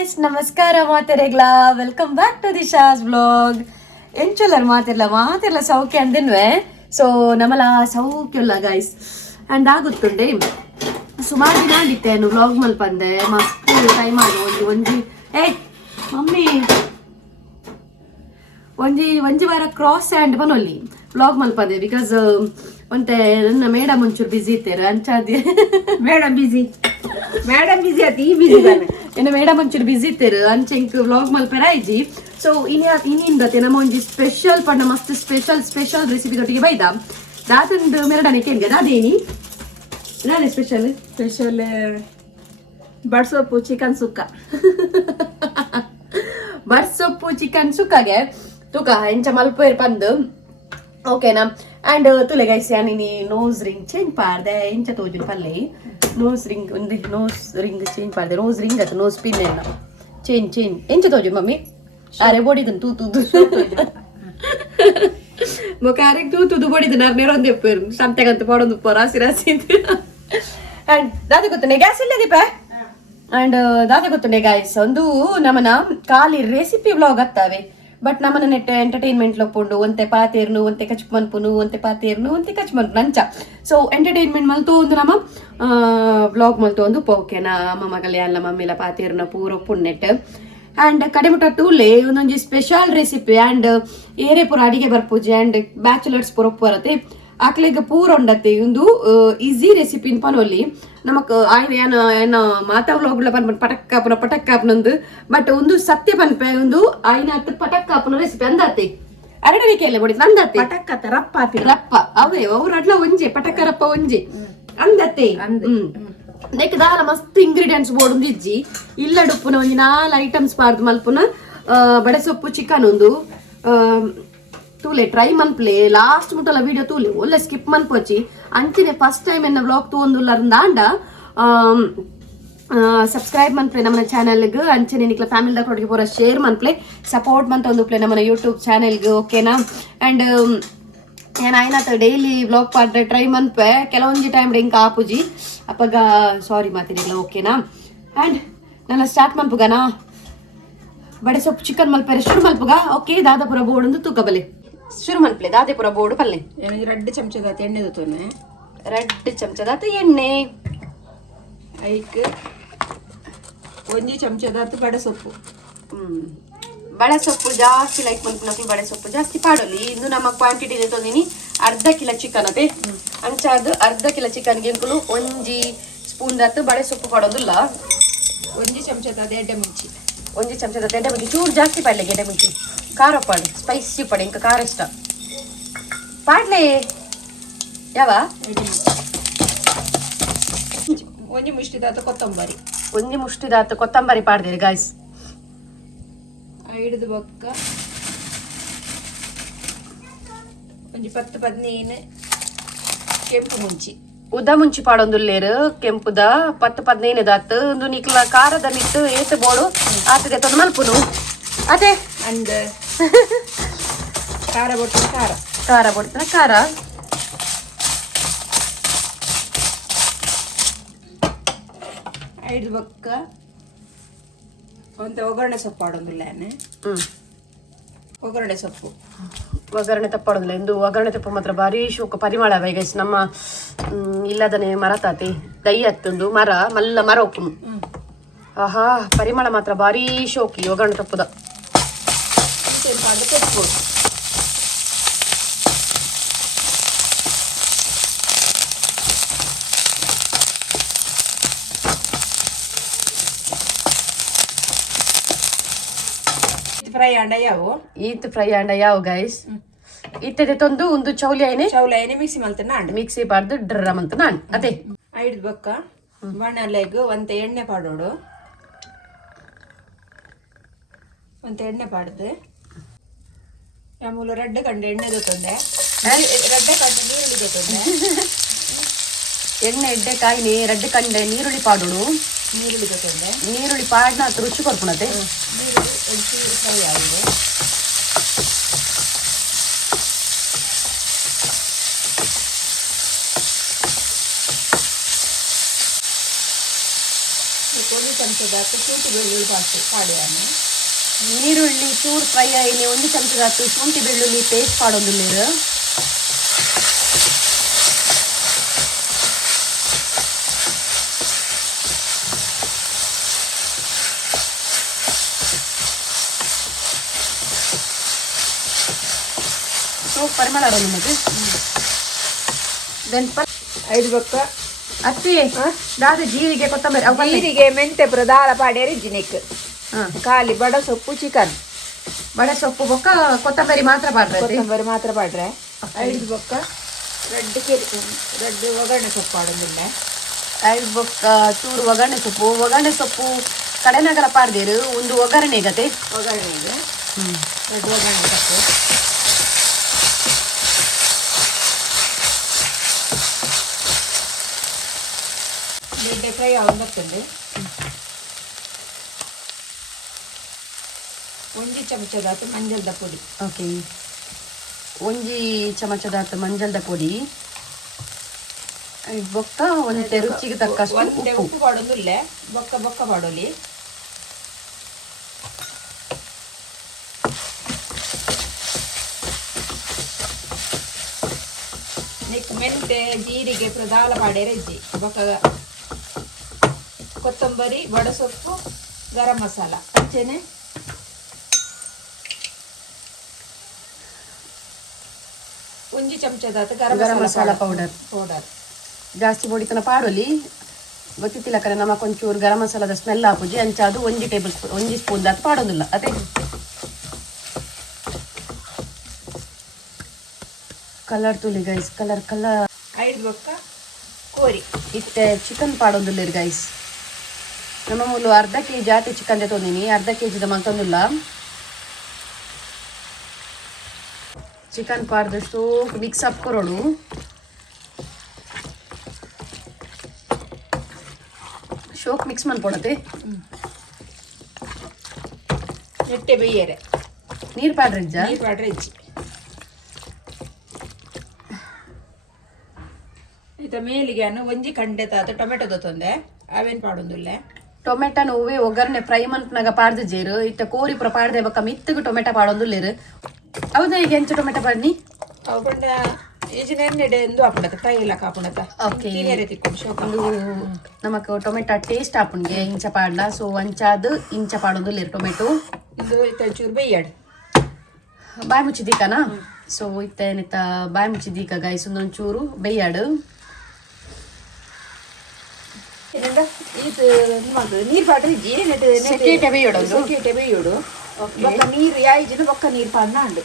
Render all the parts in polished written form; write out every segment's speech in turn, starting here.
guys, ನಮಸ್ಕಾರ ಮಾತೆರೆಗ್ಲಾ welcome back to ದಿಶಾಸ್ vlog. ಎಂಚೊಲ್ಲರ್ ಮಾತೆರ್ಲ ಸೌಖ್ಯ ಅಂದಿನ್ವೆ. ಸೊ ನಮ್ಮಲ ಸೌಖ್ಯಲ್ಲ ಗೈಸ್ ಅಂಡ್ ಆಗುತ್ತುಂಡೆ ಸುಮಾರು ದಿನ ಆಗಿತ್ತೇನು ವ್ಲಾಗ್ ಮಲ್ಪಂದೆ ಮಸ್ತ್ ಟೈಮ್ ಆಗ ಒಂಜಿ ಮಮ್ಮಿ ಒಂಜಿ ವಾರ ಕ್ರಾಸ್ ಹ್ಯಾಂಡ್ ಬನ್ನೊಲ್ಲಿ ವ್ಲಾಗ್ ಮಲ್ಪಂದೆ ಬಿಕಾಸ್ ಒಂತೆ ನನ್ನ ಮೇಡಮ್ ಒಂಚೂರು ಬಿಸಿ ಇತ್ತೇರು ಅಂಚಾದಿ ಮೇಡಮ್ ಬಿಸಿ ಆತಿ ಈ ಬಿಸಿ ಇನ್ನು ಮೇಡಮ್ ಒಂಚೂರು ಬಿಸಿ ಇತ್ತೇರು ಅಂಚೆ ಇಂಕ್ ವ್ಲಾಗ್ ಮಲ್ಪರ ಐಜಿ. ಸೊ ಇನ್ನಿಂದತೆ ನಮ್ಮ ಒಂಜಿ ಸ್ಪೆಷಲ್ ಪಂಡ ಮಸ್ತ್ ಸ್ಪೆಷಲ್ ರೆಸಿಪಿ ತೊಟ್ಟಿಗೆ ಬೈದ ದಾತಂದು ಮೆರಡನೆ ಕೇಳಿಗೆ ಅದೇನಿ ನಾನೇ ಸ್ಪೆಷಲ್ ಬಡ್ಸೊಪ್ಪು ಚಿಕನ್ ಸುಕ್ಕ ಬಡ್ಸೊಪ್ಪು ಚಿಕನ್ ಸುಕ್ಕಾಗೆ ತೂಕ ಎಂಚ ಮಲ್ಪೇರ್ ಪಂದು ಓಕೆನಾ. ಅಂಡ್ ತುಲೆ ಗೈಸ್ ಯಾನಿನಿ ನೋಸ್ ರಿಂಗ್ ಚೇಂಜ್ ಪಾರ್ದೆ ಇಂಚ ತೋಜು ಪಲ್ಲೆ ನೋಸ್ ರಿಂಗ್ ಒಂದು ನೋಸ್ ರಿಂಗ್ ಚೇಂಜ್ ಪಾರ್ದೆ ನೋಸ್ ರಿಂಗ್ ಅದು ನೋಸ್ ಪಿನ್ ಎಲ್ಲ ಚೇಂಜ್ ಎಂಚ ತೋಜು ಮಮ್ಮಿ ಅರೆ ಬೋಡಿದನ್ ತೂತುದು ಮೊಕಾರಿಗೆ ತೂತುದು ಬೋಡಿದು ನಾನು ನೆರೊಂದು ಎಪ್ಪೇರು ಸಂತೆಗಂತ ಪಡೊಂದು ರಾಸಿ ಅಂಡ್ ದಾದ ಗೊತ್ತನೆ ಗ್ಯಾಸ್ ಇಲ್ಲ ದೀಪ ಅಂಡ್ ದಾದ ಗೊತ್ತನೆ ಗಾಯ್ಸ್ ಒಂದು ನಮ್ಮನ ಖಾಲಿ ರೆಸಿಪಿ ವ್ಲಾಗ್ ಆಗ್ತಾವೆ ಬಟ್ ನಮ್ಮನ ನೆಟ್ ಎಂಟರ್ಟೈನ್ಮೆಂಟ್ ಲೊಪ್ಪುಂಡು ಒಂತೆ ಪಾತೇರ್ನು ಒಂತೆ ಕಚ್ಮನ್ಪುನು ಒಂತೆ ಪಾತೇರ್ನು ಒಂತೆ ಕಚ್ಮನ್ಪು ನಂಚ. ಸೊ ಎಂಟರ್ಟೈನ್ಮೆಂಟ್ ಮಲ್ತು ಒಂದು ನಮ್ಮ ವ್ಲಾಗ್ ಮಲ್ತು ಒಂದು ಪೋಕೆನಾ ಅಮ್ಮ ಮಗಲೆ ಅಲ್ಲ ಮಮ್ಮಿಲ ಪಾತೇರ್ನ ಪೂರ ಪುಣ್ಣೆಟ್ ಅಂಡ್ ಕಡೆಮುಟ ತೂಲೆ ಒಂದೊಂಜಿ ಸ್ಪೆಷಲ್ ರೆಸಿಪಿ ಅಂಡ್ ಏರೆ ಪೂರ ಅಡಿಗೆ ಬರ್ಪುಜಿ ಅಂಡ್ ಬ್ಯಾಚುಲರ್ಸ್ ಪೂರ ಬರತ್ತೆ ಆಕ್ಲೆಗ್ ಪೂರ ಉಂಡತ್ತೆ ಒಂದು ಈಸಿ ರೆಸಿಪಿ ಪನೊಲಿ ನಮಕ್ ಆಯ್ನ ಏನ ಮಾತಾ ವ್ಲಾಗ್ಲ ಪನ್ಪನ್ ಪಟಕ್ಕಾಪನಂದು ಬಟ್ ಒಂದು ಸತ್ಯ ಪನ್ಪೆ ಒಂದು ಆಯ್ನ ಪಟಕ್ಕಾಪನ ರೆಸಿಪಿ ಅಂದತ್ತೆ ಅರಡನೆ ಕೇಳಿ ಬಡಿ ಅಂದತ್ತೆ ಪಟಕ್ಕತ್ತ ರಪ್ಪ ಅವೇ ಅವ್ರ ಅಡ್ಲ ಒಂಜೆ ಪಟಕ್ಕ ರಪ್ಪ ಒಂಜೆ ಅಂದತ್ತೆ. ನೆಕ್ ದಾಲ ಮಸ್ತ್ ಇಂಗ್ರೀಡಿಯೆಂಟ್ಸ್ ಬೋರ್ಡ್ ಇಜ್ಜಿ ಇಲ್ಲಡುಪ್ಪುನ ಒಂಜಿ 4 ಐಟಮ್ಸ್ ಪಾರ್ದು ಮಲ್ಪುನ ಬಡೆಸೊಪ್ಪು ಚಿಕನ್ ಒಂದು ತೂಲೆ ಟ್ರೈ ಮನ್ಪ್ಲೆ ಲಾಸ್ಟ್ ಮುಟ್ಟಲ ವಿಡಿಯೋ ತೂಲೆ ಒಳ್ಳೆ ಸ್ಕಿಪ್ ಮನ್ಪೋಚಿ ಅಂಚಿನೆ ಫಸ್ಟ್ ಟೈಮ್ ಎನ್ನ ವ್ಲಾಗ್ ತೂಂದುಲ್ಲಾಂಡ ಸಬ್ಸ್ಕ್ರೈಬ್ ಮನ್ಪ್ಲೆ ನಮ್ಮ ಚಾನಲ್ಗೆ ಅಂಚನೆ ನಿಕ್ಲ ಫ್ಯಾಮಿಲಿದಾಗ ಕೊಟ್ಟಿಗೆ ಪೂರ ಶೇರ್ ಮನ್ಪ್ಲೆ ಸಪೋರ್ಟ್ ಮಂತ ಒಂದು ಪ್ಲೇ ನಮ್ಮ ಯೂಟ್ಯೂಬ್ ಚಾನೆಲ್ಗೆ ಓಕೆನಾ. ಅಂಡ್ ಏನು ಆಯ್ನಾತ ಡೈಲಿ ವ್ಲಾಗ್ ಪಾಡ್ರೆ ಟ್ರೈ ಮನ್ಪೆ ಕೆಲವೊಂದು ಟೈಮ್ ಇಂಕ ಆಪುಜಿ ಅಪ್ಪಗ ಸಾರಿ ಮಾತಿನಿಲ್ಲ ಓಕೆನಾ. ಅಂಡ್ ನನ್ನ ಸ್ಟಾರ್ಟ್ ಮನ್ಪುಗನಾ ಬಡೆ ಸೊಪ್ಪು ಚಿಕನ್ ಮಲ್ಪೆರೆ ಶುರು ಮಲ್ಪುಗ ಓಕೆ ದಾದಾಪುರ ಬೋರ್ಡ್ ಒಂದು ತೂಕಬಲೆ ಶುರು ಮಲ್ಪಲೆ ದಾದಾಪುರ ಬೋರ್ಡ್ ಪಲ್ಲೆ 2 ಚಮಚದಾತ ಎಣ್ಣೆ ದೊತ್ತೊನೆ 2 ಚಮಚದಾತ ಎಣ್ಣೆ ಐಕ್ 1 ಚಮಚದಾತ ಬಡೆ ಸೊಪ್ಪು ಬಡೆ ಸೊಪ್ಪು ಜಾಸ್ತಿ ಲೈಕ್ ಮಲ್ಪುನಕ್ಲು ಬಡೆ ಸೊಪ್ಪು ಜಾಸ್ತಿ ಪಾಡೋಲಿ ಇಂದು ನಮ್ಮ ಕ್ವಾಂಟಿಟಿ ತೊಂದಿನಿ ಅರ್ಧ ಕಿಲೋ ಚಿಕನ್ ಅತೆ ಅಂಚಾದು ಅರ್ಧ ಕಿಲೋ ಚಿಕನ್ಗೆ ಎಂಕುಲು 1 ಸ್ಪೂನ್ ದಾತು ಬಡೆ ಸೊಪ್ಪು ಪಾಡೋದಿಲ್ಲ 1 ಚಮಚದಾದ ಎಡ್ಡೆ ಮುಂಚಿ 1 ಚಮಚದ ಎಣ್ಣೆ ಮುಂಚಿ ಚೂರು ಜಾಸ್ತಿ ಪಾಡ್ಲೆ ಗೆಡ್ಡೆ ಮುಂಚಿ ಖಾರ ಪಾಡು ಸ್ಪೈಸಿ ಪಡಿ ಇಂಕ ಖಾರ ಇಷ್ಟ ಪಾಡ್ಲೆ ಯಾವ ಒಂಜಿ ಮುಷ್ಟಿದಾತ ಕೊತ್ತಂಬರಿ 1 ಮುಷ್ಟಿದಾತ ಕೊತ್ತಂಬರಿ ಪಾಡ್ದೇರಿ ಗಾಯ್ಸ್. ಹಿಡಿದು ಬೊಕ್ಕ ಒಂಜಿ 10-15 ಕೆಂಪು ಮುಂಚಿ ಉದ್ದ ಮುಂಚಿ ಪಾಡೊಂದುಲ್ಲೇರು ಕೆಂಪುದ 10-15 ದಾತ್ ಒಂದು ನಿಕ್ಲ ಖಾರದ ನಿಟ್ಟು ಏತು ಬೋಡು ಆತದೆ ತೊಂದು ಮಲ್ಪುನು ಅದೇ ಅಂಡ್ ಖಾರ ಬೊಟ್ಟಿನ ಖಾರ ಹಿಡಿದು ಬೊಕ್ಕ ಒಂತ ಒಗ್ಗರಣೆ ಸೊಪ್ಪು ಆಡೋದಿಲ್ಲ ಒಗ್ಗರಣೆ ತಪ್ಪಾಡೋದಿಲ್ಲ ಎಂದು ಒಗ್ಗರಣೆ ತಪ್ಪ ಮಾತ್ರ ಭಾರಿ ಶೋಕ ಪರಿಮಳ ಗೈಸ್ ನಮ್ಮ ಇಲ್ಲದನೆ ಮರ ತಾತಿ ದೈ ಹತ್ತೊಂದು ಮರ ಉಪ್ಪುನು ಆಹಾ ಪರಿಮಳ ಮಾತ್ರ ಭಾರಿ ಶೋಕಿ ಒಗ್ಗರಣೆ ತಪ್ಪುದ ಫ್ರೈ ಅಂಡ ಯಾವ ಗೈಸ್ ಇತ್ತದೆ ತಂದು ಒಂದು ಚೌಲಿ ಮಿಕ್ಸಿ ಪಾಡ್ದು ಡ್ರಮ್ ಅಂತ ನಾನು ಅದೇ ಐದು ಬೊಕ್ಕ ಮಣ್ಣಲೆಗ್ ಒಂತ ಎಣ್ಣೆ ಪಾಡೋಡು ಒಂತ ಎಣ್ಣೆ ಪಾಡ್ದು ಆಮೇಲೆ ರೆಡ್ ಕಂಡೆ ಎಣ್ಣೆ ದೊತ್ತೊಂದೆ ರೆಡ್ ಕಂಡೆ ನೀರುಳ್ಳಿ ದೊತ್ತೊಂದೆ ಎಣ್ಣೆ ಎಡ್ಡೆ ಕಾಯಿನಿ ರೆಡ್ ಕಂಡೆ ನೀರುಳ್ಳಿ ಪಾಡೋಡು ನೀರುಳ್ಳಿ ಪಾಡ್ನ ರುಚಿ ಕೊಡ್ಕೊಳತ್ತೆ ನೀರುಳ್ಳಿ ಒಂಚೂರು ಫ್ರೈ ಆಗಿದೆ ಚಮಚದಾತು ಶುಂಠಿ ಬೆಳ್ಳುಳ್ಳಿ ಪಾಡ್ಯಾನು ನೀರುಳ್ಳಿ ಚೂರು ಫ್ರೈ ಆಗಿ 1 ಚಮಚದಾತು ಶುಂಠಿ ಬೆಳ್ಳುಳ್ಳಿ ಪೇಸ್ಟ್ ಪಾಡೋದಿಲ್ಲ ಪರಿಮಳ ನಿಮಗೆ ಐದು ಬೊಕ್ಕ ಅತ್ತಿ ದಾದ ಜೀರಿಗೆ ಕೊತ್ತಂಬರಿ ಜೀರಿಗೆ ಮೆಂತೆ ಪ್ರದಾಲ ಪಾಡ್ಯ ರಿಜ್ಜಿನಿಕ್ ಖಾಲಿ ಬಡ ಸೊಪ್ಪು ಚಿಕನ್ ಬಡೆ ಸೊಪ್ಪು ಬೊಕ್ಕ ಕೊತ್ತಂಬರಿ ಮಾತ್ರ ಪಾಡ್ರೆ ಐದು ಬೊಕ್ಕ ರೆಡ್ ಒಗ್ಗರಣೆ ಸೊಪ್ಪು ಆಡೋದಿಲ್ಲ ಐದು ಬೊಕ್ಕ ಚೂರು ಒಗ್ಗರಣೆ ಸೊಪ್ಪು ಕಡೆನಗರ ಪಾಡ್ದೇರು ಒಂದು ಒಗ್ಗರಣೆ ಗತೆ ಒಗ್ಗರಣೆಗೆ ರೆಡ್ ಒಗ್ಗರಣೆ ಸೊಪ್ಪು ಗೆಡ್ಡೆ ಫ್ರೈ ಆಗುತ್ತದೆ 1 ಚಮಚದಾತು ಮಂಜಲ್ದ ಪುಡಿ ಓಕೆ 1 ಚಮಚದಾತು ಮಂಜಲ್ದ ಪುಡಿ ಬೊಕ್ಕ ಒಂದೇ ರುಚಿಗೆ ತಕ್ಕಷ್ಟು ಉಪ್ಪು ಪಾಡೋದಿಲ್ಲ ಬೊಕ್ಕ ಪಾಡೋಲಿ ಮೆಂತೆ ಜೀರಿಗೆ ಪ್ರದಾಲ ಪಾಡ್ಯ ರೆಜ್ಜಿ ಬೊಕ್ಕ ಕೊತ್ತಂಬರಿ ಬಡಸೊಪ್ಪು ಗರಂ ಮಸಾಲ ಹಚ್ಚೇನೆ 1 ಚಮಚದಾತ ಗರಂ ಮಸಾಲ ಪೌಡರ್ ಜಾಸ್ತಿ ಬೊಡಿತನ ಪಾಡೋಲಿ ಗೊತ್ತಿತ್ತಿಲ್ಲ ಕರೆ ನಮಕ್ ಒಂಚೂರು ಗರಂ ಮಸಾಲದ ಸ್ಮೆಲ್ ಹಾಪುಜಿ ಅಂಚಾದು 1 ಸ್ಪೂನ್ ದಾತ ಪಾಡೋದಿಲ್ಲ ಅದೇ ಕಲರ್ ತುಲಿ ಗೈಸ್ ಕಲರ್ ಐದು ಬೊಕ್ಕ ಕೋರಿ ಇತ್ತೆ ಚಿಕನ್ ಪಾಡೋದಿಲ್ಲ ಗೈಸ್ ನಮ್ಮ ಮೂಲು ಅರ್ಧ kg ಜಾತಿ ಚಿಕನ್ ತೊಂದಿನಿ ಅರ್ಧ kg ಮತ್ತೊಂದಿಲ್ಲ ಚಿಕನ್ ಪಾಡ್ದಷ್ಟು ಮಿಕ್ಸ್ ಅಪ್ ಕೊರೋಡು ಶೋಕ್ ಮಿಕ್ಸ್ ಮಾಡ್ಕೊಡತ್ತೆ ನೆಟ್ಟೆ ಬೇಯರೆ ನೀರು ಪಾಡ್ರೆ ಇಜ್ಜಿ ಇತ ಮೇಲಿಗೆ ಒಂಜಿ ಕಂಡೆ ತಾತ ಟೊಮೆಟೊ ತೊಂದೆ ಅವೇನು ಪಾಡೋದಿಲ್ಲ ಟೊಮೆಟೊ ನೋವೇ ಒಗ್ಗರಣೆ ಫ್ರೈ ಮನ್ಪನಾಗ ಪಾಡ್ದಿಜೇರು ಇತ್ತ ಕೋರಿ ಪುರ ಪಾಡ್ದೆ ಬಕ್ಕ ಮಿತ್ತಗ ಟೊಮೆಟೊ ಪಾಡೊಂದುಲ್ಲೇರು ಹೌದಾ ಈಗ ಎಂಚ ಟೊಮೆಟೊ ಪಾಡ್ನಿ ಅವು ಪಂಡ ಈಜಿನ ಎಣ್ಣೆಡೆ ಎಂದು ಹಾಪುಂಡತ ಫ್ರೈ ಇಲ್ಲ ಕಾಪುಂಡತ ಓಕೆ ಒಂದು ನಮಕ್ ಟೊಮೆಟೊ ಟೇಸ್ಟ್ ಹಾಪುಂಗೆ ಇಂಚ ಪಾಡ್ಲ ಸೊ ಅಂಚಾದ ಇಂಚ ಪಾಡೊಂದುಲ್ಲೇರು ಟೊಮೆಟೊ ಇದು ಇತ್ತ ಚೂರು ಬೇಯ್ಯಾಡು ಬಾಯಿ ಮುಚ್ಚಿದೀಕನಾ ಸೊ ಇತ್ತ ಏನಿತ್ತ ಬಾಯಿ ಮುಚ್ಚಿದೀಕ ಗೈಸ್ ಒಂದೊಂಚೂರು ಬೇಯ್ಯಾಡು ಇದು ನೀರು ಪಾಡ್ರೆ ಸೆಕೆಟೆ ಬೇಯೋಡು ಬೇಯೋಡು ಬೊಕ್ಕ ನೀರು ಯಾಯಿಜಿನ ಬೊಕ್ಕ ನೀರು ಪಾಡ್ನ ಅಂಡು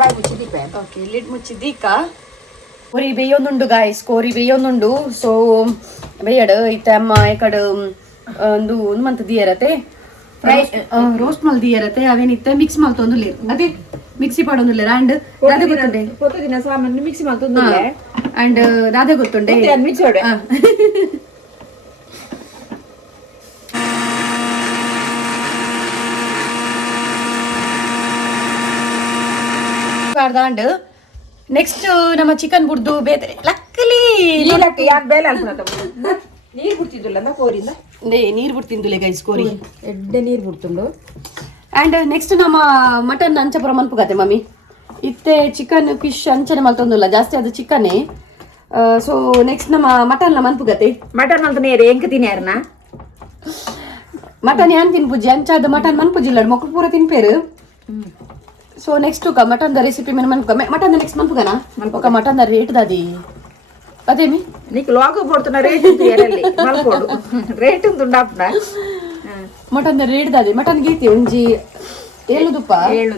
ಬಾಯಿ ಮುಚ್ಚಿದೀಪ ಓಕೆ ಲಿಡ್ ಮುಚ್ಚಿದೀಕ ಕೋರಿ ಬೇಯೊಂದುಂಡು ಗಾಯ್ಸ್ ಕೋರಿ ಬೇಯೊಂದುಂಡು ಸೊ ಬೇಯಡು ಇತ್ತ ಅಮ್ಮ ಈಕಡೆ ಒಂದು ಮಂತ್ ದಿಯರತೆ ರೋಸ್ಟ್ ಮಲ್ ದಿಯರತೆ ಅವೇನಿತ್ತ ಮಿಕ್ಸ್ ಮಲ್ತೊಂದುಲ್ಲೇರು ಅದೇ ಮಿಕ್ಸಿ ಪಾಡೊಂದುಲ್ಲೇರು ಅಂಡ್ ದಾದ ಗೊತ್ತುಂಡೆ ದಿನ ಸಾಮಾನು ಮಿಕ್ಸಿ ಮಾಡ್ತೊಂದಿಲ್ಲ ಅಂಡ್ ದಾದ ಗೊತ್ತುಂಡೆ ಮಿಕ್ಸಿ ಹೊಡೆ ಅಂಡ್ ನೆಕ್ಸ್ಟ್ ನಮ್ಮ ಚಿಕನ್ ಬುಡ್ದು ಬೇರೆ ಲಕ್ಕಲಿ ಯಾಕೆ ಬೇಲೆ ನೀರು ಬಿಡ್ತಿದ್ದಿಲ್ಲ ನಾ ಕೋರಿಂದ ನೀರು ಬಿಡ್ತಿಂದುಲೆ ಗೈಸ್ ಕೋರಿ ಎಡ್ಡೆ ನೀರು ಬಿಡ್ತುಂಡು ಅಂಡ್ ನೆಕ್ಸ್ಟ್ ನಮ್ಮ ಮಟನ್ ಅಂಚಪುರ ಮನ್ಪುಗತ್ತೆ ಮಮ್ಮಿ ಇತ್ತೆ ಚಿಕನ್ ಫಿಶ್ ಅಂಚನೆ ಮಲ್ತೊಂದುಲ್ಲ ಜಾಸ್ತಿ ಅದು ಚಿಕನ್ನೇ ಸೊ ನೆಕ್ಸ್ಟ್ ನಮ್ಮ ಮಟನ್ ಮನ್ಪುಗತ್ತೆ ಮಟನ್ ಅಂತ ನೇರು ಎಂಕ ತಿನ್ಯಾರನ ಮಟನ್ ಏನ್ ತಿನ್ಪುಜಿ ಅಂಚಾದ ಮಟನ್ ಮನ್ಪುಜಿಲ್ಲ ಮಕ್ಕಳು ಪೂರ ತಿನ್ಪೇರು ಸೊ ನೆಕ್ಸ್ಟ್ ಮಟನ್ ದ ರೆಸಿಪಿ ಮಟನ್ ನೆಕ್ಸ್ಟ್ ಮನ್ಪುಗನಾ ఒక ಮಟನ್ ದ ರೇಟ್ ದಾದಿ ಅದೇಮಿ నీకు లోగో పడుతున్న రేట్ ఎరల్లి మల్కోడు రేట్ ఉంటుండాపున ಮಟನ್ ದ ರೇಟ್ ದಾದಿ ಮಟನ್ ಗೀತಿ ಒಂಜಿ ಏಳುದುಪ್ಪ ಏಳು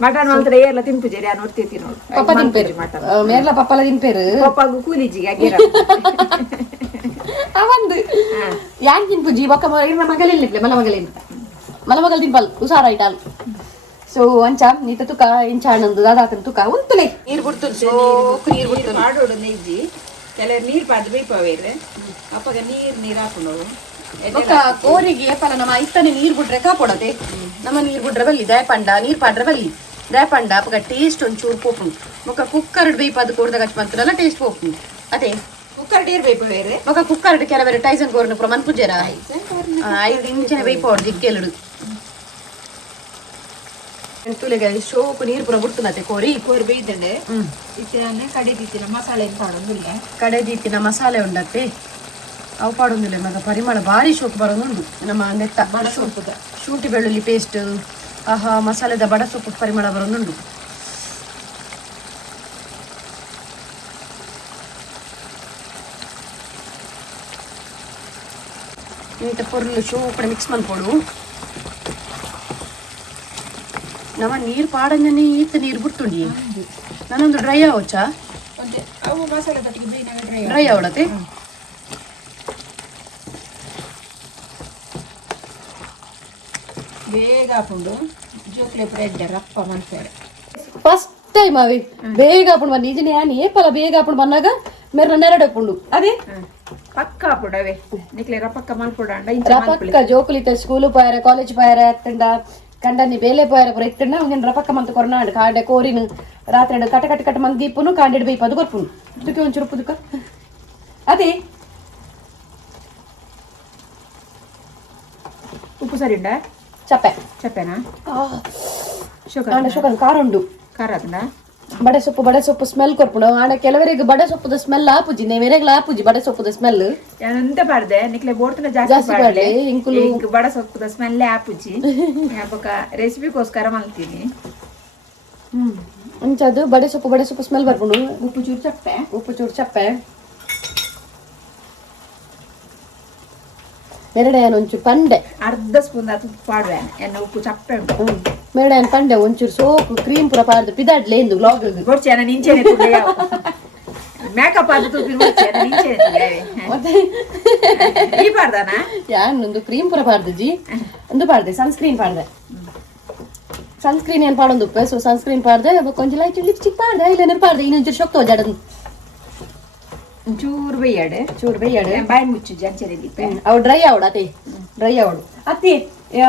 ಮಟನ್ ಮಾತ್ರ ಏರ್ಲ ತಿನ್ಪುಜೇರಿ ಆ ನೋಡ್ತೀತಿ ನೋಡು ಪಪ್ಪ ತಿನ್ಪೇರು ಮೇರ್ಲ ಪಪ್ಪಲ ತಿನ್ಪೇರು ಪಪ್ಪಗು ಕೂಲಿಜಿಗೆ ಆಗಿರ ಅವಂದು ಯಾನ್ ತಿನ್ಪುಜಿ ಒಕ್ಕ ಮಗಲಿಲ್ಲ ಮಲಮಗಲ್ ತಿನ್ಪಲ್ ಹುಷಾರಾಯ್ಟಾಲ್ ಸೊ ಅಂಚ ನೀತ ತುಕ ಇಂಚ ಹಣ್ಣಂದು ದಾದಾತನ ತುಕ ಉಂತಲೆ ನೀರು ಬಿಡ್ತುಂಡು ಸೊ ನೀರು ಬಿಡ್ತುಂಡು ಮಾಡೋಡು ನೆಜ್ಜಿ ಕೆಲವರು ನೀರು ಪಾದ ಬೈಪವೇರೆ ಅಪ್ಪಗ ನೀರು ಹಾಕೊಂಡು ಒಕ್ಕ ಕೋರಿಗೆ ಏಪಲ ನಮ್ಮ ಇತ್ತನೆ ನೀರು ಬಿಟ್ರೆ ಕಾಪೊಡತೆ ನಮ್ಮ ನೀರು ಬಿಟ್ರೆ ಬಲ್ಲಿ ದಯಪಂಡ ನೀರು ಪಾಡ್ರೆ ಬಲ್ಲಿ ದಯಪಂಡ ಅಪ್ಪಗ ಟೇಸ್ಟ್ ಒಂಚೂರು ಪೋಪುಂಡು ಒಕ್ಕ ಕುಕ್ಕರ್ ಬೈಪಾದ ಕೊಡ್ದಾಗ ಮಂತ್ರಲ್ಲ ಟೇಸ್ಟ್ ಪೋಪುಂಡು ಅದೇ ಕುಕ್ಕರ್ ಡೇರ್ ಬೇಯ್ಪ ಬೇರೆ ಮಗ ಕುಕ್ಕರ್ ಕೆಲವರೆ ಟೈಸನ್ ಗೋರ್ನ ಪುರ ಮನ್ಪುಜೆರ 5 ಇಂಚಿನ ಬೇಯ್ಪೋಡು ದಿಕ್ಕೆಲುಡು ತುಲೆಗೆ ಶೋಕು ನೀರು ಪುರ ಬಿಡ್ತುನತ್ತೆ ಕೋರಿ ಬೇಯ್ದಂಡೆ ಇತ್ತಿನ ಕಡೆದಿತ್ತಿನ ಮಸಾಲೆ ಪಾಡೊಂದಿಲ್ಲ ಕಡೆದಿತ್ತಿನ ಮಸಾಲೆ ಉಂಡತ್ತೆ ಅವು ಪಾಡೊಂದಿಲ್ಲ ಮಗ ಪರಿಮಳ ಭಾರಿ ಶೋಕು ಬರೋದುಂಡು ನಮ್ಮ ನೆತ್ತ ಬಡ ಸೊಪ್ಪುದ ಶುಂಠಿ ಬೆಳ್ಳುಳ್ಳಿ ಪೇಸ್ಟ್ ಆಹಾ ಮಸಾಲೆದ ಬಡ ಸೊಪ್ಪು ಪರಿಮಳ ಬರೋದುಂಡು ನೀಟ ಪೊರ್ಲು ಶೋಕಡೆ ಮಿಕ್ಸ್ ಮಾಡ್ಕೊಡು ನಮ್ಮ ನೀರು ಪಾಡಂಜನೆ ಈತ ನೀರು ಬಿಟ್ಟುಂಡಿ ನಾನೊಂದು ಡ್ರೈ ಆವಚ್ಚಾ ಅವು ಮಸಾಲೆ ತಟ್ಟಿಗೆ ಡ್ರೈ ಆವಡತ್ತೆ ಬೇಗ ಹಾಕೊಂಡು ಜೋಕ್ಲೆ ಬ್ರೆಡ್ ರಪ್ಪ ಮಾಡ್ತಾರೆ ಫಸ್ಟ್ ಟೈಮ್ ಅವಿ ಬೇಗ ಹಾಕೊಂಡು ಬನ್ನಿ ಈಜಿನ ಯಾನಿ ಏಪಲ ಬೇಗ ಹಾಕೊಂಡು ಬಂದಾಗ ಮೇರೆ ನೆರಡು ಹಾಕೊಂಡು ಅದೇ ಪಕ್ಕ ಹಾಕೊಂಡವೆ ನಿಕ್ಲೆ ರಪಕ್ಕ ಮಾಡ್ಕೊಡಂಡ ರಪಕ್ಕ ಜೋಕುಲಿತ ಸ್ಕೂಲು ಪಾಯರ ಕಾಲೇಜ್ ಪಾಯರ ಎತ್ತಂಡ ಕಂಡನಿ ಬೇಲೆ ಪಾಯರ ಪುರ ಎತ್ತಂಡ ಅವ್ನ ರಪಕ್ಕ ಮಂತ ಕೊರನಾಡು ಕಾಂಡೆ ಕೋರಿನ ರಾತ್ರಿ ಕಟ ಕಟ ಕಟ ಮಂದಿ ದೀಪನು ಕಾಂಡೆಡ್ ಬೈಪದು ಕೊರ್ಪುನು ತುಕ್ಕೆ ಒಂಚೂರು ಪುದುಕ ಅದೇ ಉಪ್ಪು ಸರಿ ಉಂಡ ಚಪ್ಪೆ ಚಪ್ಪೆನಾ ಶೋಕನ್ ಖಾರ ಉಂಡು ಖಾರ ಅದನ್ನ ಬಡೆ ಸೊಪ್ಪು ಸ್ಮೆಲ್ ಕೊರ್ಪುಡು ಆಡ ಕೆಲವರಿಗೆ ಬಡೆ ಸೊಪ್ಪುದ ಸ್ಮೆಲ್ ಆಪುಜಿ ನೇವೆರೆಗ್ಲ ಆಪುಜಿ ಬಡೆ ಸೊಪ್ಪುದ ಸ್ಮೆಲ್ ಎಂತ ಪಾಡ್ದೆ ನಿಕ್ಲೆ ಬೋಡ್ತನ ಜಾಸ್ತಿ ಪಾಡ್ಲೆ ಇಂಕು ಬಡ ಸೊಪ್ಪುದ ಸ್ಮೆಲ್ ಆಪುಜಿ ಯಾಪಕ ರೆಸಿಪಿಗೋಸ್ಕರ ಮಾಡ್ತೀನಿ ಅಂಚದು ಬಡೆ ಸೊಪ್ಪು ಸ್ಮೆಲ್ ಬರ್ಪುಡು ಉಪ್ಪು ಚೂರು ಚಪ್ಪೆ ಮೆರಡೆಯನ್ನು ಒಂಚೂರು ಪಂಡೆ ಅರ್ಧ ಸ್ಪೂನ್ ತುಪ್ಪ ಪಾಡುವೆ ಎಣ್ಣೆ ಉಪ್ಪು ಚಪ್ಪೆ ಉಂಟು ಮೆರಡೆಯನ್ನು ಪಂಡೆ ಒಂಚೂರು ಸೋಪು ಕ್ರೀಮ್ ಪುರ ಪಾಡ್ದು ಪಿದಾಡ್ಲೆ ಎಂದು ಬ್ಲಾಗ್ ಗೊಡ್ಚೆ ನಾನು ನಿಂಚೆನೆ ಮೇಕಪ್ ಆದ ಮತ್ತೆ ಈ ಪಾಡ್ದಾನ ಯಾನೊಂದು ಕ್ರೀಮ್ ಪುರ ಪಾಡ್ದು ಜಿ ಒಂದು ಪಾಡ್ದೆ ಸನ್ಸ್ಕ್ರೀನ್ ಪಾಡ್ದೆ ಸನ್ಸ್ಕ್ರೀನ್ ಏನು ಪಾಡೊಂದು ಉಪ್ಪೆ ಸೊ ಸನ್ಸ್ಕ್ರೀನ್ ಪಾಡ್ದೆ ಕೊಂಚ ಲೈಟ್ ಲಿಪ್ಸ್ಟಿಕ್ ಪಾಡ್ದೆ ಇಲ್ಲ ಪಾಡ್ದೆ ಇನ್ನೊಂಚೂರು ಶೊಕ್ತೋ ಜಡನ್ ಚೂರು ಬೇಯಾಡೆ ಬಾಯಿ ಮುಚ್ಚು ಜಂಚರಿ ಅವು ಡ್ರೈ ಆವಡು ಅತ್ತಿ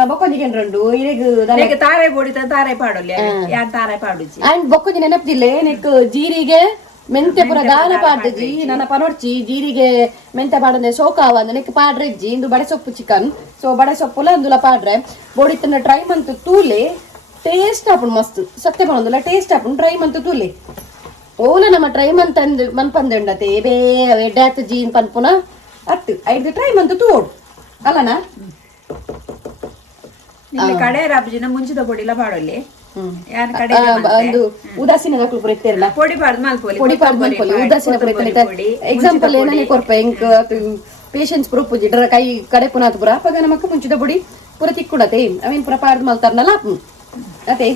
ಬೊಕ್ಕೊಂಜಿಗೆ ರಂಡು ಈಗ ತಾರೆ ಬೋಡಿತ ತಾರೆ ಪಾಡೋಲ್ಲ ಯಾನ್ ತಾರೆ ಪಾಡುಜಿ ಅಂಡ್ ಬೊಕ್ಕೊಂಜಿ ನೆನಪಿದಿಲ್ಲ ನೆಕ್ ಜೀರಿಗೆ ಮೆಂತ್ಯ ಪುರ ದಾನ ಪಾಡ್ದಜಿ ನನ್ನ ಪನೋಡ್ಚಿ ಜೀರಿಗೆ ಮೆಂತ್ಯ ಪಾಡಂದೆ ಸೋಕಾವ ನೆಕ್ ಪಾಡ್ರೆಜ್ಜಿ ಇಂದು ಬಡೆ ಸೊಪ್ಪು ಚಿಕನ್ ಸೊ ಬಡೆ ಸೊಪ್ಪುಲ ಅಂದುಲ ಪಾಡ್ರೆ ಬೋಡಿತನ ಟ್ರೈ ಮಂತ್ ತೂಲೆ ಟೇಸ್ಟ್ ಆಪುಂಡು ಮಸ್ತ್ ಸತ್ಯ ಪಣೊಂದುಲ ಟೇಸ್ಟ್ ಆಪುಂಡು ಟ್ರೈ ಮಂತ್ ತೂಲೆ ಓಲ ನಮ್ಮ ಟ್ರೈ ಮಂತ್ ಮನ್ಪಂದೆ ಉಂಡತೆ ಬೇ ಎಡ್ಡಾತ್ ಜೀನ್ ಪನ್ಪುನ ಅತ್ತು ಐದು ಟ್ರೈ ಮಂತ್ ತೂಡು ಅಲ್ಲನಾ ಕಡೆ ರಾಬಜಿನ ಮುಂಚಿದ ಪೊಡಿಲ ಪಾಡೋಲ್ಲಿ ಒಂದು ಉದಾಸೀನ ಹಾಕಲು ಪುರ ಇರ್ತಿರಲ್ಲ ಪೊಡಿ ಪಾಡ್ದು ಮಲ್ಪೊಲಿ ಉದಾಸೀನ ಪುರ ಇರ್ತಾರೆ ಎಕ್ಸಾಂಪಲ್ ಏನೇ ಕೊರ್ಪ ಎಂಕ್ ಪೇಷನ್ಸ್ ಪುರ ಪೂಜಿ ಡ್ರ ಕೈ ಕಡೆ ಪುನಾತ್ ಪುರ ಅಪ್ಪಾಗ ನಮಕ್ಕ ಮುಂಚಿದ ಪುಡಿ ಪುರ ತಿಕ್ಕುಡತೆ ಅವೇನ್ ಪುರ ಪಾಡ್ದು ಮಲ್ತಾರನಲ್ಲ ಅದೇ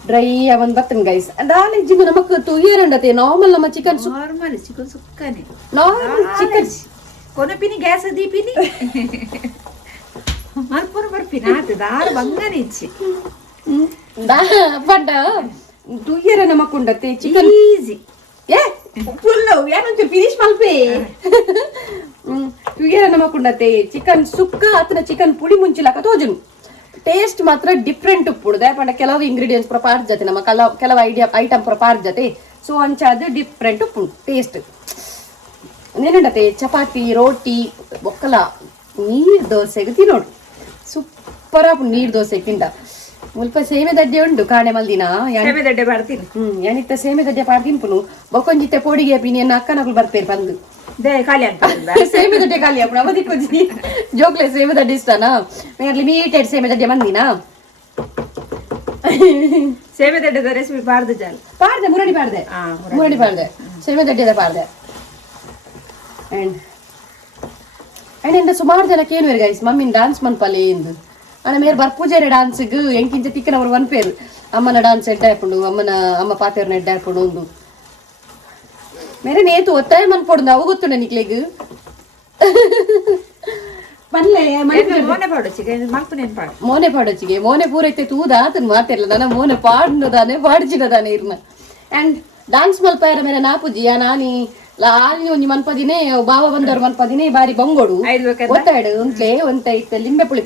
ಡ್ರೈ ಅವನ್ ಬತ್ತನ್ ಗೈಸ್ ದಾಲ್ ಇಜ್ಜಿಂಗು ನಮಕ್ ತುಯ್ಯರಂಡತೆ ನಾರ್ಮಲ್ ನಮ್ಮ ಚಿಕನ್ ನಾರ್ಮಲ್ ಚಿಕನ್ ಸುಕ್ಕನೆ ನಾರ್ಮಲ್ ಚಿಕನ್ ಕೊನಪಿನಿ ಗ್ಯಾಸ್ ದೀಪಿನಿ ಮಲ್ಪುರ ಬರ್ಪಿನ ಆತ ದಾರ ಬಂಗನೆ ಇಚ್ಚಿ ಬಟ್ ತುಯ್ಯರ ನಮಕ್ ಉಂಡತೆ ಚಿಕನ್ ಈಸಿ ಏ ಫುಲ್ ಏನೊಂಚೂರು ಫಿನಿಶ್ ಮಲ್ಪೆ ತುಯ್ಯರ ನಮಕ್ ಉಂಡತೆ ಚಿಕನ್ ಸುಕ್ಕ ಅತನ ಚಿಕನ್ ಪುಡಿ ಮುಂಚಿಲಾಕ ತೋಜನು ಟೇಸ್ಟ್ ಮಾತ್ರ ಡಿಫ್ರೆಂಟ್ ಉಪ್ಪುಡು ಪಂಡ ಕೆಲವು ಇಂಗ್ರೀಡಿಯೆಂಟ್ಸ್ ಪುರ ಪಾಡ್ ಜತೆ ನಮ್ಮ ಕೆಲವು ಐಟಮ್ ಪುರ ಪಾಡ್ ಜತೆ ಸೊ ಅಂಚಾದ ಡಿಫ್ರೆಂಟ್ ಉಪ್ಪುಂಡು ಟೇಸ್ಟ್ ನೆನಂಡತೆ ಚಪಾತಿ ರೋಟಿ ಬೊಕ್ಕಲ ನೀರ್ ದೋಸೆಗೆ ತಿನ್ನೋಡು ಸೂಪರ್ ಆಪುಂಡು ನೀರ್ ದೋಸೆ ತಿಂಡ ಮುಲ್ಪ ಸೇಮೆ ದಡ್ಡೆ ಉಂಡು ಕಾಣೆ ಮಲ್ದಿನ ಸೇಮೆ ದಡ್ಡೆ ಪಾಡ್ತೀನಿ ಏನಿತ್ತ ಸೇಮೆ ದಡ್ಡೆ ಪಾಡ್ ತಿನ್ಪುನು ಬೊಕ್ಕೊಂಜಿತ್ತೆ ಪೋಡಿಗೆ ಪಿನಿಯನ್ನ ಅಕ್ಕನಗಳು ಬರ್ತೇವೆ ಬಂದು ಖಾಲಿ ಅಂತ ಸೇಮೆ ದಡ್ಡೆ ಖಾಲಿ ಅಪ್ಪು ಅವಧಿಕ್ಕೊಂಜಿ ಜೋಕ್ಲೆ ಸೇಮೆ ದಡ್ಡೆ ಇಷ್ಟನಾ ಲಿಮಿಟೆಡ್ ಸೇಮೆ ದಡ್ಡೆ ಮಂದಿನ ಸೇಮೆ ದಡ್ಡೆದ ರೆಸಿಪಿ ಪಾಡ್ದು ಜಾಲ್ ಪಾಡ್ದೆ ಮುರಡಿ ಪಾಡ್ದೆ ಸೇಮೆ ದಡ್ಡೆದ ಪಾಡ್ದೆ ಅಂಡ್ ಎಂದ ಸುಮಾರು ಜನಕ್ಕೆ ಏನು ಗೈಸ್ ಮಮ್ಮಿನ ಡಾನ್ಸ್ ಮನ್ಪಲೆ ಎಂದು ಅಣ್ಣ ಮೇರೆ ಬರ್ಪೂಜಾರೆ ಡಾನ್ಸ್ಗೆ ಎಂಕಿಂಚ ತಿಕ್ಕನವರು ಒನ್ ಪೇರು ಅಮ್ಮನ ಡಾನ್ಸ್ ಎಡ್ಡ ಹಾಕೊಂಡು ಅಮ್ಮ ಪಾತೆಯವ್ರನ್ನ ಎಡ್ಡ ಹಾಕೊಂಡು ಒಂದು ಮೇರೆ ನೇತು ಒತ್ತಾಯ ಮನ್ಪೊಡು ಅವು ಗೊತ್ತುಂಡ ನಿಕ್ಲೆಗ್ ಮೋನೆ ಪಾಡೋಚಿಗೆ ಮೋನೆ ಪೂರೈತೆ ತೂದ ಆತನ್ ಮಾತಿರ್ಲ ನನ್ನ ಮೋನೆ ಪಾಡ್ನದಾನೆ ಪಾಡ್ಜಿನದಾನೆ ಇರ್ನ ಅಂಡ್ ಡಾನ್ಸ್ ಮಲ್ಪಾಯರ ಮೇಲೆ ನಾಪುಜಿ ನಾನಿ ಆನಿ ಒಂಜಿ ಮನ್ಪದಿನೇ ಬಾವ ಬಂದವ್ರು ಮನ್ಪದಿನೇ ಬಾರಿ ಬಂಗೋಡು ಒತ್ತಾಡು ಉಂಟ್ಲೆ ಒಂತ ಇತ್ತ ಲಿಂಬೆ ಪುಳಿ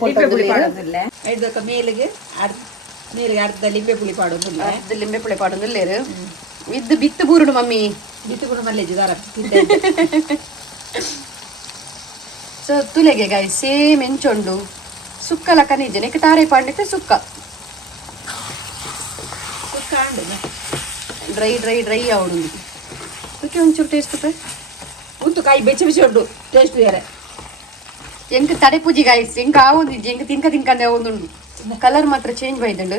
ಮೇಲಿಗೆ ಅರ್ಧ ಲಿಂಬೆ ಪುಳಿ ಪಾಡೋದಿಲ್ಲ ಲಿಂಬೆ ಪುಳಿ ಪಾಡೋದಿಲ್ಲೇರು ವಿದ್ ಬಿತ್ತು ಬೂರುಡು ಮಮ್ಮಿ ಬಿತ್ತು ಕೂಡ ಮಲ್ಲೇಜ್ ದಾರ ಸೊ ತುಲೆಗೆ ಗಾಯ್ ಸೇಮ್ ಎಂಚೊಂಡು ಸುಕ್ಕಲ ಕನಿಜ ನೆಕ್ ತಾರೆ ಪಾಂಡಿತ್ತೆ ಸುಕ್ಕ ಡ್ರೈ ಡ್ರೈ ಡ್ರೈ ಅವಡು ಅದಕ್ಕೆ ಒಂಚೂರು ಟೇಸ್ಟ್ ಉಂಟು ಕಾಯಿ ಬೆಚ್ಚ ಬೆಚ್ಚ ಉಂಟು ಟೇಸ್ಟ್ ಬೇರೆ ಎಂಕ್ ತಡೆ ಪೂಜಿ ಗಾಯ್ಸ್ ಎಂಕ್ ಆವೊಂದು ಎಂಕ್ ತಿನ್ಕಂದೆ ಒಂದುಂಡು ಕಲರ್ ಮಾತ್ರ ಚೇಂಜ್ ಬೈದಂಡು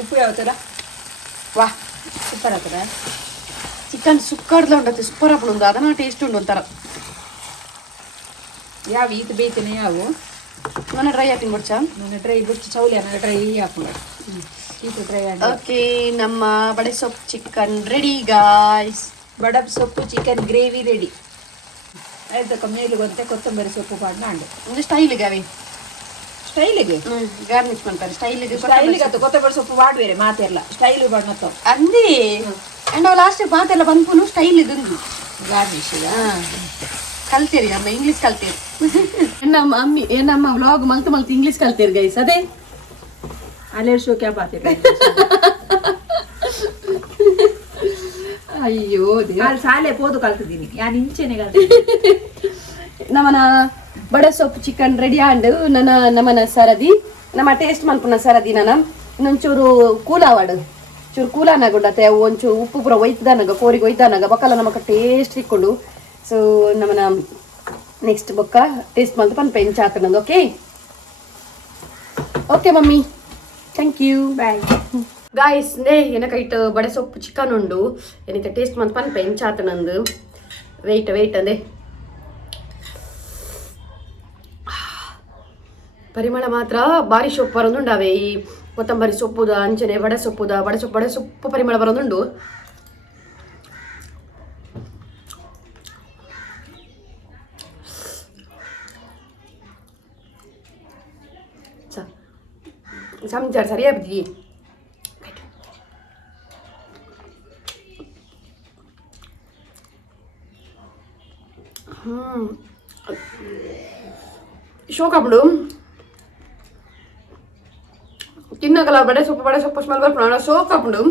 ಉಪ್ಪು ಯಾವ ಥರ ವಾ ಸೂಪರ್ ಆಗ್ತದೆ ಚಿಕನ್ ಸುಕ್ಕರ್ದ ಉಂಟತ್ತೆ ಸೂಪರ್ ಆಪುಡು ಉಂಡು ಅದನ್ನ ಟೇಸ್ಟ್ ಉಂಡು ಒಂಥರ ಯಾವ ಈತ ಬೇಯ್ತೇನೆ ಯಾವು ನನ್ನ ಡ್ರೈ ಹಾಕಿನ ಕೊಡ್ಚಾ ನನ್ನ ಡ್ರೈ ಬಿಟ್ಟು ಚೌಲಿ ನನ್ನ ಡ್ರೈ ಹಾಕೊಂಡು ಈತ ಡ್ರೈ ಓಕೆ ನಮ್ಮ ಬಡೆ ಸೊಪ್ಪು ಚಿಕನ್ ರೆಡಿ ಗಾಯ್ಸ್ ಬಡಪ್ ಸೊಪ್ಪು ಚಿಕನ್ ಗ್ರೇವಿ ರೆಡಿ ಆಯ್ತಕ್ಕ ಮೇಲುಗಂತೆ ಕೊತ್ತಂಬರಿ ಸೊಪ್ಪು ಪಾಡ್ನ ಅಂಡು ಒಂದು ಸ್ಟೈಲಿಗೆ ಅವಿ ಸ್ಟೈಲಿಗೆ ಗಾರ್ನಿಶ್ ಮಾಡ್ತಾರೆ ಸ್ಟೈಲಿಗೆ ಸ್ಟೈಲಿಗೆ ಅದು ಕೊತ್ತಂಬರಿ ಸೊಪ್ಪು ಮಾಡುವೇರೆ ಮಾತೆಲ್ಲ ಸ್ಟೈಲ್ ಬಣ್ಣತ್ತು ಅಂದಿ ಅಂಡ್ ಅವು ಲಾಸ್ಟ್ ಮಾತೆಲ್ಲ ಬಂದ್ಪುನು ಸ್ಟೈಲ್ ಇದೊಂದು ಗಾರ್ನಿಶ್ ಕಲ್ತೀರಿ ಅಮ್ಮ ಇಂಗ್ಲೀಷ್ ಕಲ್ತೀರಿ ನಮ್ಮ ಅಮ್ಮಿ ನಮ್ಮ ವ್ಲಾಗ್ ಮಲ್ತು ಮಲ್ತು ಇಂಗ್ಲೀಷ್ ಕಲ್ತೀರಿ ಗೈಸ್ ಅದೇ ಅಲೇರ್ ಶೋ ಕ್ಯಾ ಬಾತ್ ಅಯ್ಯೋ ಶಾಲೆ ಪೋದು ಕಲ್ತಿದ್ದೀನಿ ಯಾನ್ ಇಂಚೆನೆ ನಮ್ಮನ ಬಡೆ ಸೊಪ್ಪು ಚಿಕನ್ ರೆಡಿ ಆಂಡ್ ನಮ್ಮನ ಸರದಿ ನಮ್ಮ ಟೇಸ್ಟ್ ಮಲ್ಪುನ ಸರದಿ ನಾನು ಇನ್ನೊಂಚೂರು ಕೂಲಾವಾಡು ಚೂರು ಕೂಲಾನಾಗುಂಡತ್ತೆ ಒಂಚೂರು ಉಪ್ಪು ಪೂರ ಒಯ್ತದಾನಾಗ ಕೋರಿಗೆ ಒಯ್ದಾನಾಗ ಬಕ್ಕಲ್ಲ ನಮಕ ಟೇಸ್ಟ್ ಇಕ್ಕೊಂಡು ಸೊ ನಮ್ಮನ ನೆಕ್ಸ್ಟ್ ಬೊಕ್ಕ ಟೇಸ್ಟ್ ಮಲ್ತು ಪನ್ಪ ಎಂಚಾತ ನಂದು okay okay mummy thank you bye guys ನೇ ಏನಕೈಟ್ ಬಡೆ ಸೊಪ್ಪು ಚಿಕನ್ ಉಂಡು ಏನೈತೆ ಟೇಸ್ಟ್ ಮಲ್ತು ಪನ್ಪ ಎಂಚಾತ ನಂದು ವೆಯ್ಟ್ ಅಂದೆ ಪರಿಮಳ ಮಾತ್ರ ಬಾರಿ ಸೊಪ್ಪು ಬರೋದುಂಡಾವೆ ಈ ಕೊತ್ತಂಬರಿ ಸೊಪ್ಪುದ ಅಂಚನೆ ಬಡೆ ಸೊಪ್ಪು ಪರಿಮಳ ಬರೋದುಂಡು ಸಂಚಾರ ಸರಿಯಾ ಬಿದ್ದಿ ಶೋಕಾಪುಡು ತಿನ್ನಕಲ್ಲ ಬಡೆ ಸೊಪ್ಪು ಸ್ಮೆಲ್ ಬರ್ಪುಣ ಸೋಕಾಪುಂಡು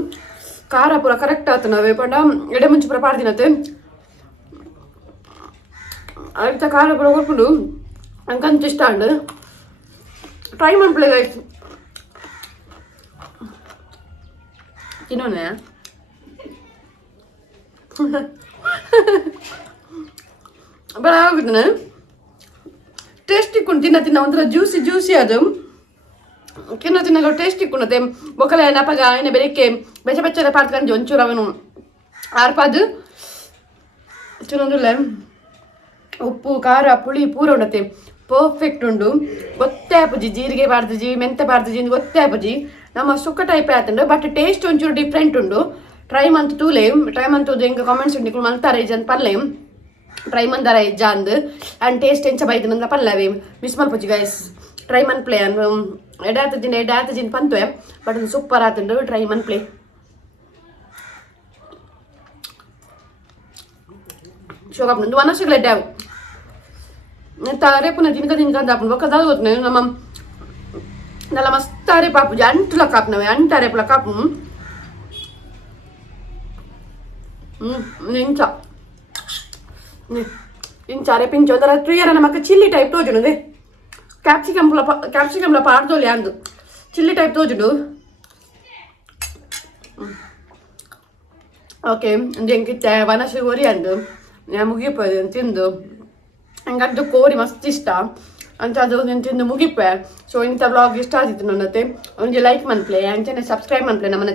ಖಾರ ಪೂರ ಕರೆಕ್ಟ್ ಆತು ನಾವೇ ಪಂಡ ಎಡೆ ಮುಂಚೆ ಪೂರ ಪಾಡ್ದಿನತ್ತೆ ಅದಕ್ಕೆ ಖಾರ ಪೂರ ಬರ್ಪುಂಡು ನಂಗಂತ ಇಷ್ಟ ಅಂಡು ಟ್ರೈ ಮಾಡ್ಬಿಳೆ ಗೈಸ್ ತಿನ್ನೋಣ ಬರ ಆಗುತ್ತಾನೆ ಟೇಸ್ಟ್ ಇಕ್ಕೊಂಡು ತಿನ್ನ ಒಂಥರ ಜ್ಯೂಸಿ ಅದು ತಿನ್ನ ಟೇಸ್ಟ್ ಇಕ್ಕೊಂಡತೆ ಬೊಕ್ಕಲ ನಪಗ ಏನ ಬೆರಕ್ಕೆ ಬೆಚ್ಚದ ಪಾಡ್ಕೊಂಡು ಒಂಚೂರು ಅವನು ಆರ್ಪಾದು ತಿನ್ನೋದಿಲ್ಲ ಉಪ್ಪು ಖಾರ ಪುಳಿ ಪೂರ ಉಂಡತೆ ಪರ್ಫೆಕ್ಟ್ ಉಂಡು ಗೊತ್ತೇ ಆಪುಜಿ ಜೀರಿಗೆ ಬಾರ್ದಜಿ ಮೆಂತೆ ಬಾರ್ದಜಿ ಗೊತ್ತೇ ಆಪುಜಿ ನಮ್ಮ ಸುಕ್ಕ ಟೈಪ್ ಆತಂಡು ಬಟ್ ಟೇಸ್ಟ್ ಒಂಚೂರು ಡಿಫ್ರೆಂಟ್ ಉಂಡು ಟ್ರೈ ಮಂತು ಹೆಂಗೆ ಕಾಮೆಂಟ್ಸ್ ಉಂಡು ಮಲ್ತಾರೆ ಇಜ್ ಅಂತ ಪಲ್ಲೆ ಟ್ರೈ ಮಂದಾರ ಇಜ್ಜ ಅಂದು ಆ್ಯಂಡ್ ಟೇಸ್ಟ್ ಎಂಚ ಬೈದು ನಂಗೆ ಪಲ್ಲವೇ ಮಿಸ್ ಮಲ್ಪುಜಿ ಗೈಸ್ ಟ್ರೈ ಮನ್ ಪ್ಲೇ ಎಡಾತಜಿನ ಪಂತುವೆ ಬಟ್ ಒಂದು ಸೂಪರ್ ಆತಂಡು ಟ್ರೈ ಮನ್ ಪ್ಲೇ ಶೋಕಾಪುಂಡು ವನಸುಗಳು ಎಡ್ಡಾವು ರೇಪುನ ತಿನ್ಕ ಆಪುಂಡು ಒಕ್ಕದ ಗೊತ್ತನೆ ನಮ್ಮ ನಲ್ಲ ಮಸ್ತ್ ಅರೆ ಪಾಪುಜಿ ಅಂಟುಲ ಕಾಪ್ನವೆ ಅಂಟರೆಪುಲ ಕಾಪು ಇಂಚ ಅರೆಪಿಂಚು ಅದರ ತುಯ್ಯರ ನಮಕ್ ಚಿಲ್ಲಿ ಟೈಪ್ ತೋಜುಂಡು ಕ್ಯಾಪ್ಸಿಕಮ್ಲ ಪಾಡ್ದೋಲಿ ಅಂದು ಚಿಲ್ಲಿ ಟೈಪ್ ತೋಜುಂಡು ಓಕೆ ಎಂಕಿತ್ತೆ ವನಶ್ರೀ ಕೋರಿ ಅಂದು ಮುಗಿಪೋದು ತಿಂದು ನಂಗೆ ಅದು ಕೋರಿ ಮಸ್ತ್ ಇಷ್ಟ ಅಂತ ಅದು ನಾನು ತಿಂದು ಮುಗಿಪೆ ಸೊ ಇಂಥ ವ್ಲಾಗ್ ಇಷ್ಟ ಆದಿತ್ತು ನನ್ನತ್ತೆ ಒಂದು ಲೈಕ್ ಮನ್ಪ್ಲೆ ಅಂಚನೆ ಸಬ್ಸ್ಕ್ರೈಬ್ ಮನ್ಪ್ಲೆ ನಮ್ಮ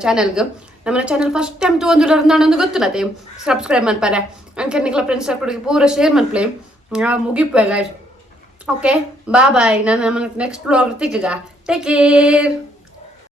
ಚಾನಲ್ ಫಸ್ಟ್ ಟೈಮ್ ನಾನೊಂದು ಗೊತ್ತಿಲ್ಲತ್ತೆ ಸಬ್ಸ್ಕ್ರೈಬ್ ಮನ್ಪಾರೆ ಅಂಕೆ ನಿಕ್ಲ ಫ್ರೆಂಡ್ಸ್ ಕೂಡ ಪೂರ ಶೇರ್ ಮನ್ಪ್ಲೆ ಮುಗಿಪೆ ಗಾಯ್ಸ್ ಓಕೆ ಬಾಯ್ ನಾನು ನಮ್ಮ ನೆಕ್ಸ್ಟ್ ವ್ಲಾಗ್ ತಿಕ್ಕ ಟೇಕ್ ಕೇರ್